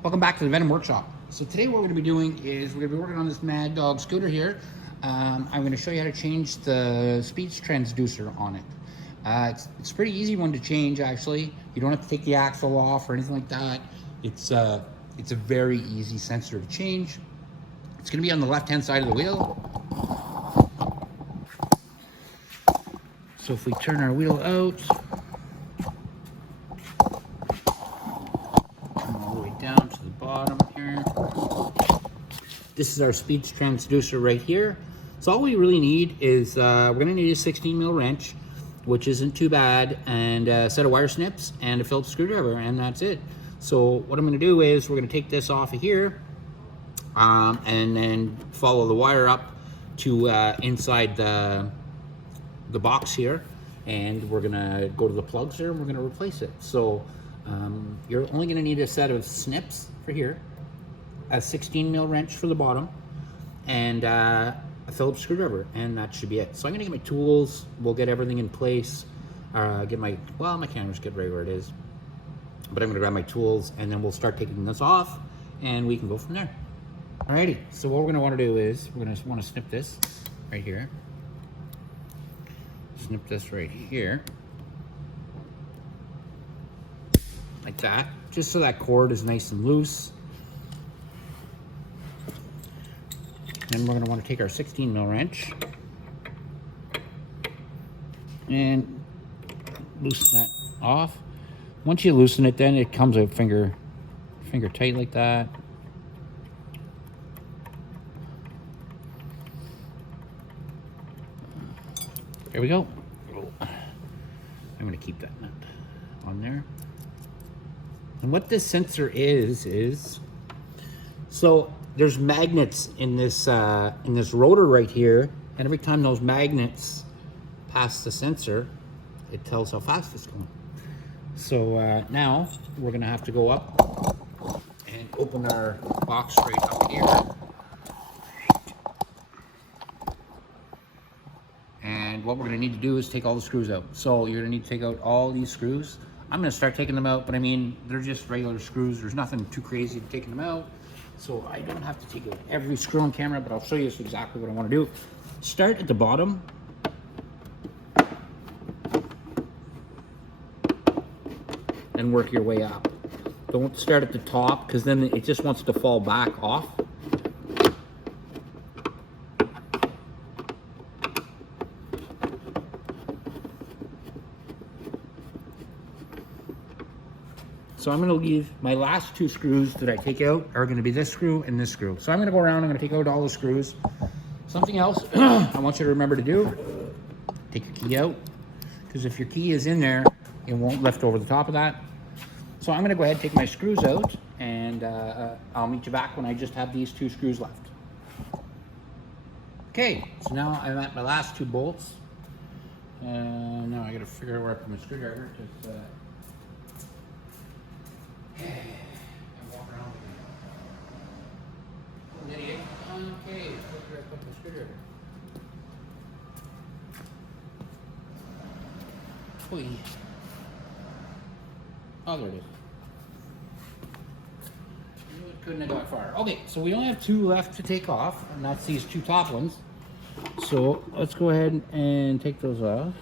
Welcome back to the Venom Workshop. So today what we're going to be doing is we're going to be working on this Maddog scooter here. I'm going to show you how to change the speed transducer on it. It's a pretty easy one to change actually. You don't have to take the axle off or anything like that. It's a very easy sensor to change. It's going to be on the left hand side of the wheel. So if we turn our wheel out, down to the bottom here. This is our speed transducer right here. So all we really need is we're going to need a 16 mil wrench, which isn't too bad, and a set of wire snips and a Phillips screwdriver, and that's it. So what I'm going to do is we're going to take this off of here and then follow the wire up to inside the box here, and we're going to go to the plugs there and we're going to replace it. So you're only going to need a set of snips for here, a 16 mil wrench for the bottom, and a Phillips screwdriver, and that should be it. So I'm going to get my tools, we'll get everything in place, get my camera's good right where it is, but I'm going to grab my tools and then we'll start taking this off and we can go from there. Alrighty, so what we're going to want to do is we're going to want to snip this right here, snip this right here, like that, just so that cord is nice and loose. Then we're going to want to take our 16 mil wrench and loosen that off. Once you loosen it, then it comes out finger tight like that. There we go. I'm going to keep that nut on there. And what this sensor is so there's magnets in this rotor right here, and every time those magnets pass the sensor, it tells how fast it's going. So now we're gonna have to go up and open our box right up here. And what we're gonna need to do is take all the screws out. So you're gonna need to take out all these screws. I'm gonna start taking them out, but I mean, they're just regular screws. There's nothing too crazy to taking them out. So I don't have to take out every screw on camera, but I'll show you exactly what I wanna do. Start at the bottom. And work your way up. Don't start at the top, because then it just wants to fall back off. So I'm going to leave my last two screws that I take out are going to be this screw and this screw. So I'm going to go around, I'm going to take out all the screws. Something else I want you to remember to do, take your key out, because if your key is in there, it won't lift over the top of that. So I'm going to go ahead and take my screws out, and I'll meet you back when I just have these two screws left. Okay, so now I'm at my last two bolts. Now I got to figure out where I put my screwdriver. Okay, where I put my screwdriver? Oh, there it is. Couldn't have got far. Okay, so we only have two left to take off, and that's these two top ones. So let's go ahead and take those off.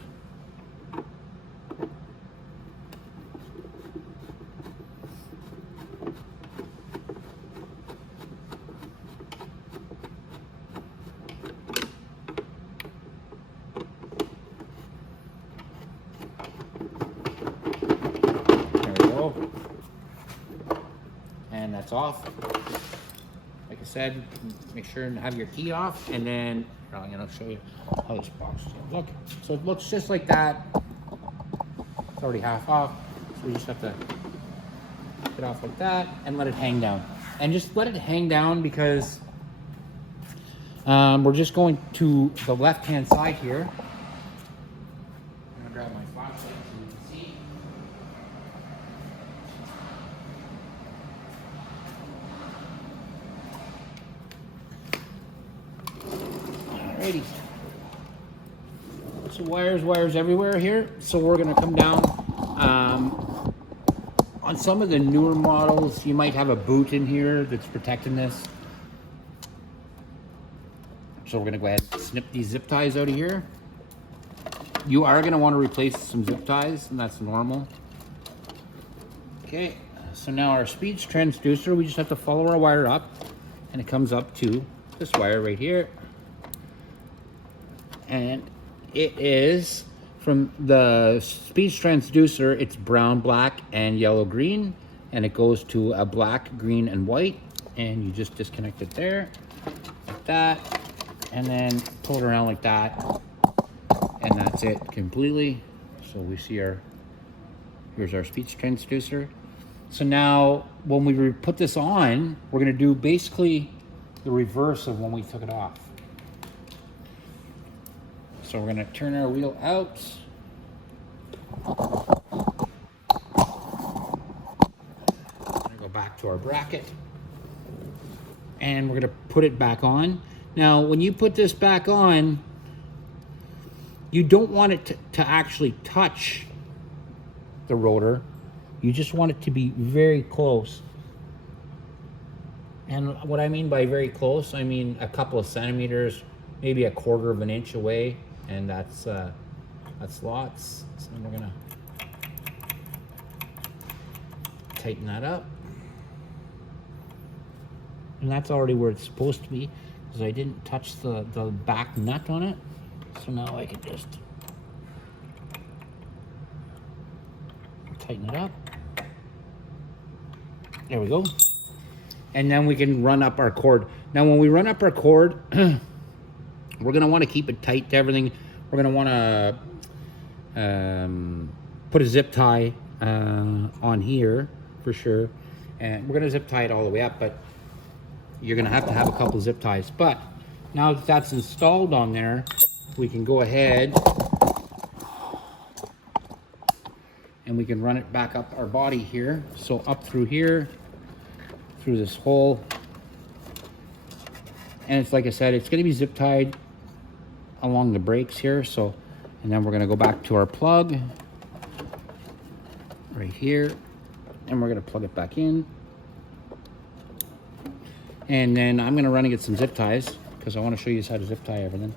And that's off. Like I said, make sure and have your key off, and then I'm going to show you how this box looks. So it looks just like that. It's already half off, so we just have to get off like that and let it hang down. And just let it hang down because we're just going to the left-hand side here. I'm going to grab my flashlight so you can see. Alrighty. So wires everywhere here. So we're gonna come down on some of the newer models, you might have a boot in here that's protecting this. So we're gonna go ahead and snip these zip ties out of here. You are gonna want to replace some zip ties, and that's normal. Okay, so now our speed transducer, we just have to follow our wire up, and it comes up to this wire right here. And it is from the speed transducer, it's brown, black, and yellow, green, and it goes to a black, green, and white, and you just disconnect it there, like that, and then pull it around like that, and that's it completely. So we see here's our speed transducer. So now when we put this on, we're gonna do basically the reverse of when we took it off. So we're gonna turn our wheel out. We're gonna go back to our bracket, and we're gonna put it back on. Now, when you put this back on, you don't want it to actually touch the rotor. You just want it to be very close. And what I mean by very close, I mean a couple of centimeters, maybe a quarter of an inch away, and that's lots. So we're gonna tighten that up, and that's already where it's supposed to be, because I didn't touch the back nut on it. So now I can just tighten it up. There we go. And then we can run up our cord. Now when we run up our cord, we're gonna wanna keep it tight to everything. We're gonna wanna put a zip tie on here for sure. And we're gonna zip tie it all the way up, but you're gonna have to have a couple zip ties. But now that that's installed on there, we can go ahead and we can run it back up our body here. So up through here, through this hole. And it's like I said, it's gonna be zip tied along the brakes here. So, and then we're gonna go back to our plug right here, and we're gonna plug it back in. And then I'm gonna run and get some zip ties, because I wanna show you how to zip tie everything.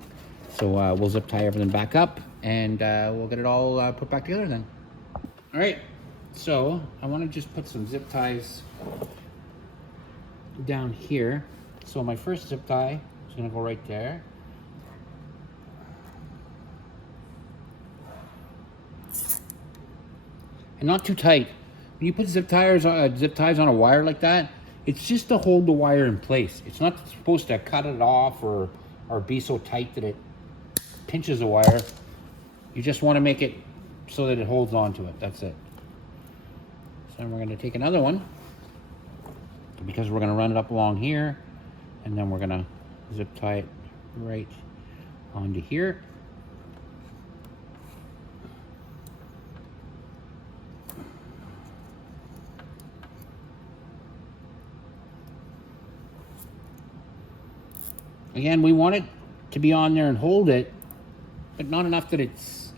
So we'll zip tie everything back up, and we'll get it all put back together then. All right, so I wanna just put some zip ties down here. So my first zip tie is gonna go right there. And not too tight. When you put zip ties on a wire like that, it's just to hold the wire in place. It's not supposed to cut it off or be so tight that it pinches the wire. You just want to make it so that it holds on to it. That's it. So then we're going to take another one, because we're going to run it up along here, and then we're going to zip tie it right onto here. Again, we want it to be on there and hold it, but not enough that it's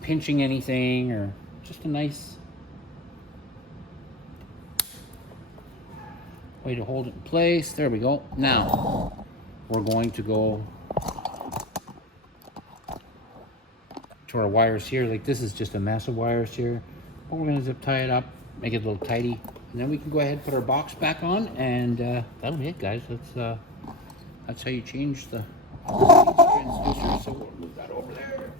pinching anything, or just a nice way to hold it in place. There we go. Now we're going to go to our wires here. Like, this is just a mess of wires here, but we're going to zip tie it up, make it a little tidy, and then we can go ahead and put our box back on, and that'll be it, guys. That's how you change the transducer. So we'll move that over there.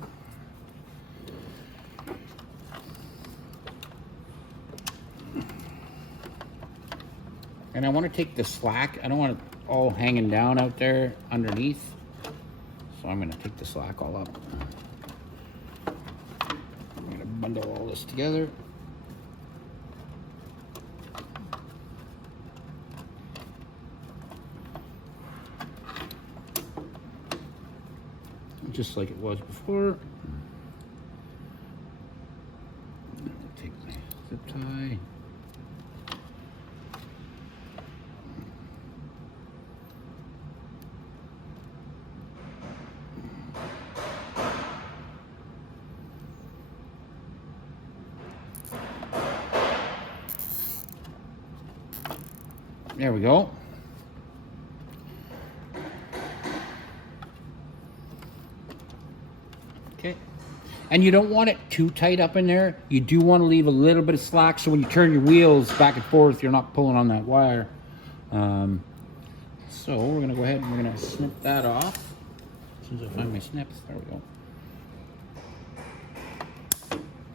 And I want to take the slack. I don't want it all hanging down out there underneath. So I'm going to take the slack all up. I'm going to bundle all this together. Just like it was before. Take my zip tie. There we go. Okay. And you don't want it too tight up in there. You do want to leave a little bit of slack so when you turn your wheels back and forth, you're not pulling on that wire. So we're going to go ahead and we're going to snip that off. As soon as I find my snips, there we go.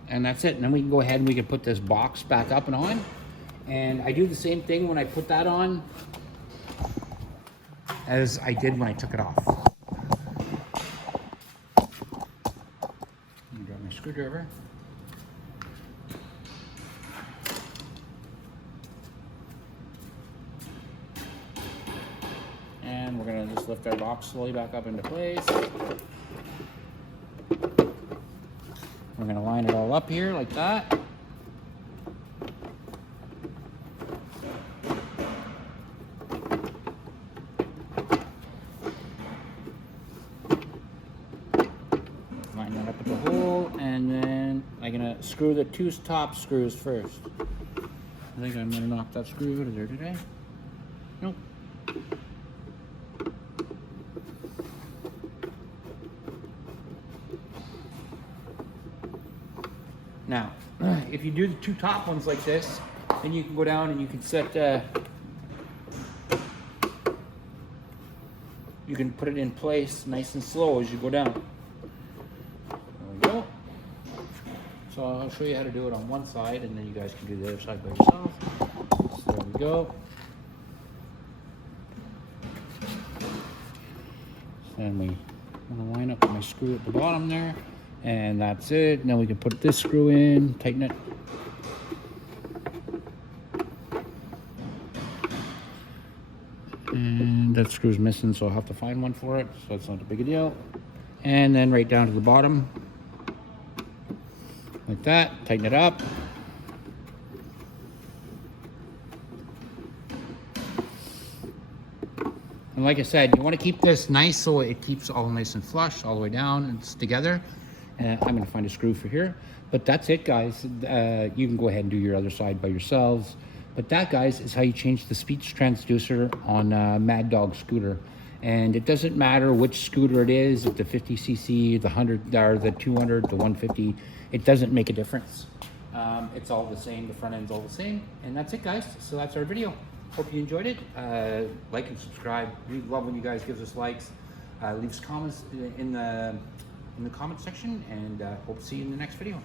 And that's it. And then we can go ahead and we can put this box back up and on. And I do the same thing when I put that on as I did when I took it off. Grab my screwdriver. And we're going to just lift our box slowly back up into place. We're going to line it all up here like that. Line that up with the hole, and then I'm going to screw the two top screws first. I think I'm going to knock that screw out of there today. Nope. Now, if you do the two top ones like this, then you can go down and you can set, you can put it in place nice and slow as you go down. There we go. So I'll show you how to do it on one side, and then you guys can do the other side by yourself. So there we go. And we want to line up my screw at the bottom there. And that's it. Now we can put this screw in, tighten it. And that screw's missing, so I'll have to find one for it, so it's not a big deal. And then right down to the bottom, like that, tighten it up. And like I said, you want to keep this nice so it keeps all nice and flush all the way down and it's together. I'm going to find a screw for here. But that's it, guys. You can go ahead and do your other side by yourselves. But that, guys, is how you change the speech transducer on a Maddog scooter. And it doesn't matter which scooter it is, if the 50cc, the 100, or the 200, the 150, it doesn't make a difference. It's all the same. The front end's all the same. And that's it, guys. So that's our video. Hope you enjoyed it. Like and subscribe. We love when you guys give us likes. Leave us comments in the comment section, and hope to see you in the next video.